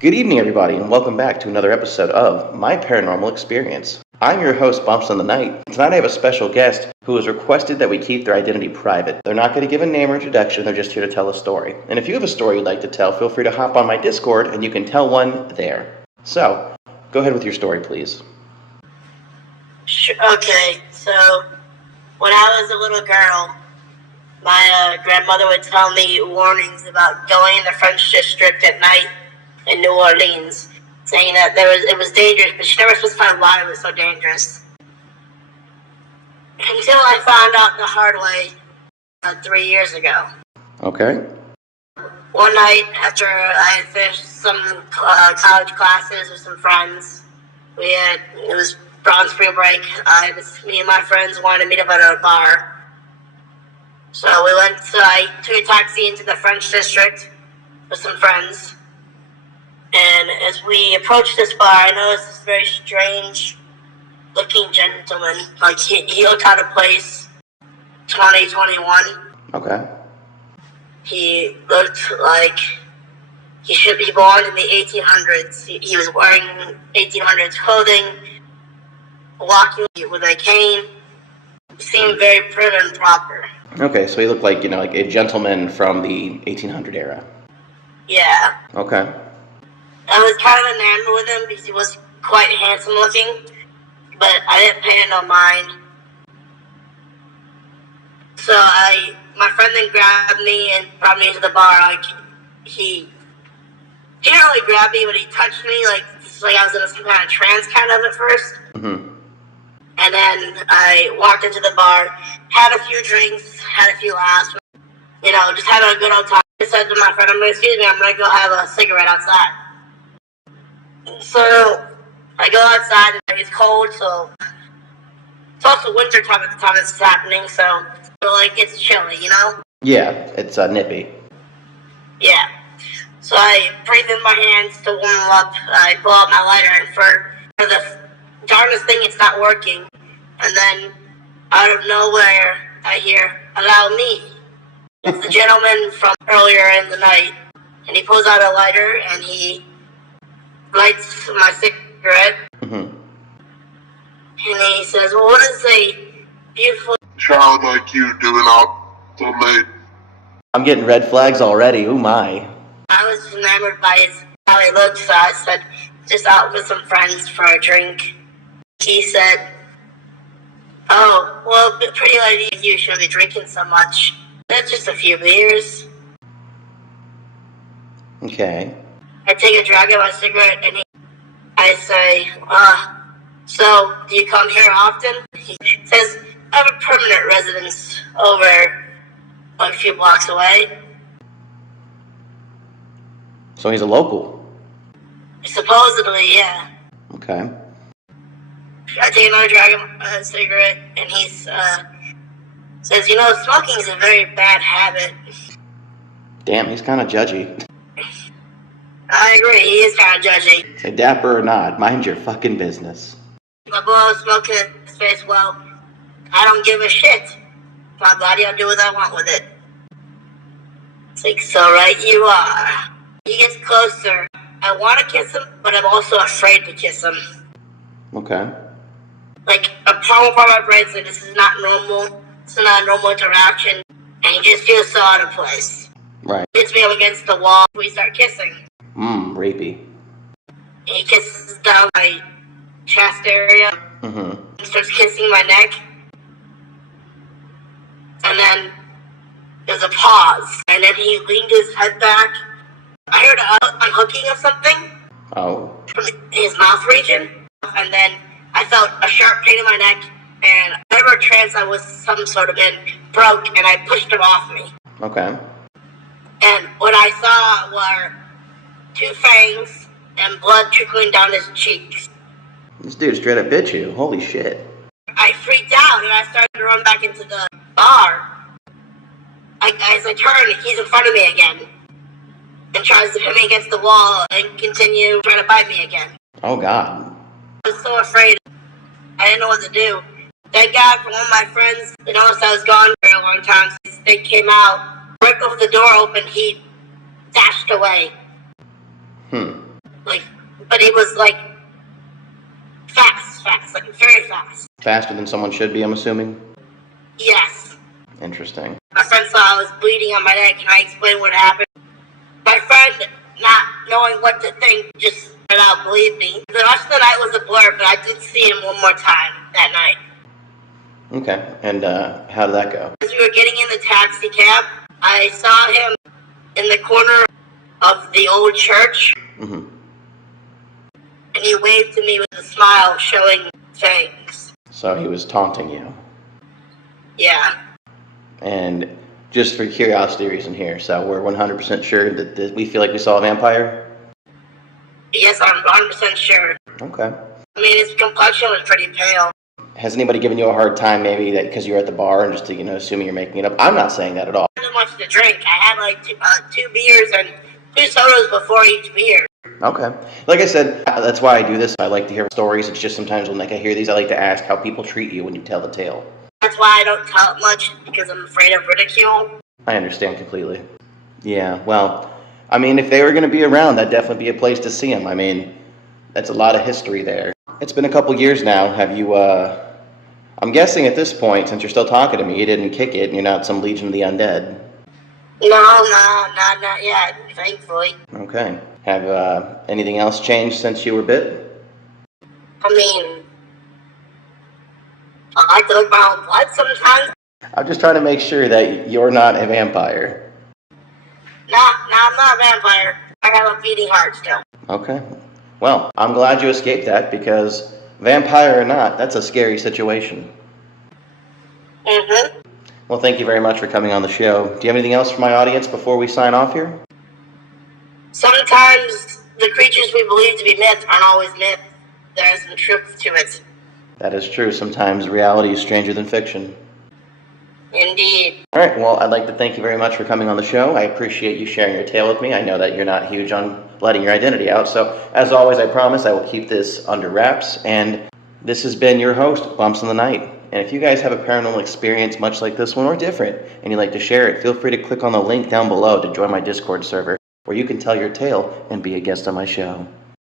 Good evening, everybody, and welcome back to another episode of My Paranormal Experience. I'm your host, Bumps on the Night. Tonight I have a special guest who has requested that we keep their identity private. They're not going to give a name or introduction, they're just here to tell a story. And if you have a story you'd like to tell, feel free to hop on my Discord and you can tell one there. So, go ahead with your story, please. Okay, so when I was a little girl, my grandmother would tell me warnings about going in the French district at night in New Orleans, saying that it was dangerous, but she never specified why it was so dangerous. Until I found out the hard way 3 years ago. Okay. One night after I had finished some college classes with some friends, it was on spring break. Me and my friends wanted to meet up at a bar. So I took a taxi into the French district with some friends. And as we approached this bar, I noticed this very strange looking gentleman. Like he looked out of place, 2021. Okay. He looked like he should be born in the 1800s. He was wearing 1800s clothing, walking with a cane. He seemed very prim and proper. Okay, so he looked like, like a gentleman from the 1800 era. Yeah. Okay. I was kind of enamored with him because he was quite handsome looking, but I didn't pay no mind. So my friend then grabbed me and brought me into the bar. Like he didn't really grab me, but he touched me like I was in some kind of trance kind of at first. Mm-hmm. And then I walked into the bar, had a few drinks, had a few laughs, just having a good old time. I said to my friend, I'm going to go have a cigarette outside. So I go outside and it's cold, so it's also winter time at the time this is happening, so it's chilly, Yeah, it's nippy. Yeah. So I breathe in my hands to warm up. I pull out my lighter, and for the darndest thing, it's not working. And then out of nowhere, I hear, "Allow me." It's the gentleman from earlier in the night, and he pulls out a lighter and he lights my cigarette. Mm-hmm. And he says, "Well, what is a beautiful child like you doing out so late?" I'm getting red flags already. Ooh my. I was enamored by how he looked, so I said, "Just out with some friends for a drink." He said, "Oh, well, pretty lady, you shouldn't be drinking so much. That's just a few beers." Okay. I take a drag of my cigarette and I say, "So, do you come here often?" He says, "I have a permanent residence over a few blocks away." So he's a local. Supposedly, yeah. Okay. I take another drag of my cigarette and he says, "Smoking is a very bad habit." Damn, he's kind of judgy. I agree, he is kind of judgy. Say dapper or not, mind your fucking business. My boy smoking in his face, well, I don't give a shit. My body, I'll do what I want with it. It's like, so right you are. He gets closer. I want to kiss him, but I'm also afraid to kiss him. Okay. Like, a powerful part of my brain said, this is not normal. It's not a normal interaction. And he just feels so out of place. Right. He hits me up against the wall. We start kissing. Rapey. And he kisses down my chest area. Mm-hmm. He starts kissing my neck. And then there's a pause. And then he leaned his head back. I heard an unhooking of something. Oh. From his mouth region. And then I felt a sharp pain in my neck. And whatever trance I was some sort of in broke. And I pushed it off me. Okay. And what I saw were 2 fangs and blood trickling down his cheeks. This dude straight up bit you. Holy shit. I freaked out and I started to run back into the bar. As I turned, he's in front of me again. And tries to hit me against the wall and continue trying to bite me again. Oh god. I was so afraid. I didn't know what to do. Thank God for one of my friends. They noticed I was gone for a long time. So they came out. Right before the door opened, he dashed away. like, but it was like fast, like very fast. Faster than someone should be, I'm assuming? Yes. Interesting. My friend saw I was bleeding on my neck, and I explained what happened. My friend, not knowing what to think, just let out believe me. The rest of the night was a blur, but I did see him one more time that night. Okay, and how did that go? As we were getting in the taxi cab, I saw him in the corner of the old church, Mm-hmm. and he waved to me with a smile, showing fangs. So he was taunting you. Yeah. And just for curiosity reason here, so we're 100% sure that we feel like we saw a vampire? Yes, I'm 100% sure. Okay. I mean, his complexion was pretty pale. Has anybody given you a hard time maybe that because you were at the bar and just assuming you're making it up? I'm not saying that at all. I didn't much to drink. I had like two beers and 2 sodas before each beer. Okay. Like I said, that's why I do this. I like to hear stories. It's just sometimes when I hear these, I like to ask how people treat you when you tell the tale. That's why I don't tell it much, because I'm afraid of ridicule. I understand completely. Yeah, well, I mean, if they were going to be around, that'd definitely be a place to see them. I mean, that's a lot of history there. It's been a couple years now. Have you, I'm guessing at this point, since you're still talking to me, you didn't kick it and you're not some Legion of the Undead. No, not yet, thankfully. Okay. Have anything else changed since you were bit? I mean, I like to lick my own blood sometimes. I'm just trying to make sure that you're not a vampire. No, I'm not a vampire. I have a beating heart still. Okay. Well, I'm glad you escaped that because vampire or not, that's a scary situation. Mm-hmm. Well, thank you very much for coming on the show. Do you have anything else for my audience before we sign off here? Sometimes the creatures we believe to be myth aren't always myth. There's some truth to it. That is true. Sometimes reality is stranger than fiction. Indeed. All right, well, I'd like to thank you very much for coming on the show. I appreciate you sharing your tale with me. I know that you're not huge on letting your identity out, so as always, I promise I will keep this under wraps, and this has been your host, Bumps in the Night. And if you guys have a paranormal experience much like this one or different, and you'd like to share it, feel free to click on the link down below to join my Discord server, where you can tell your tale and be a guest on my show.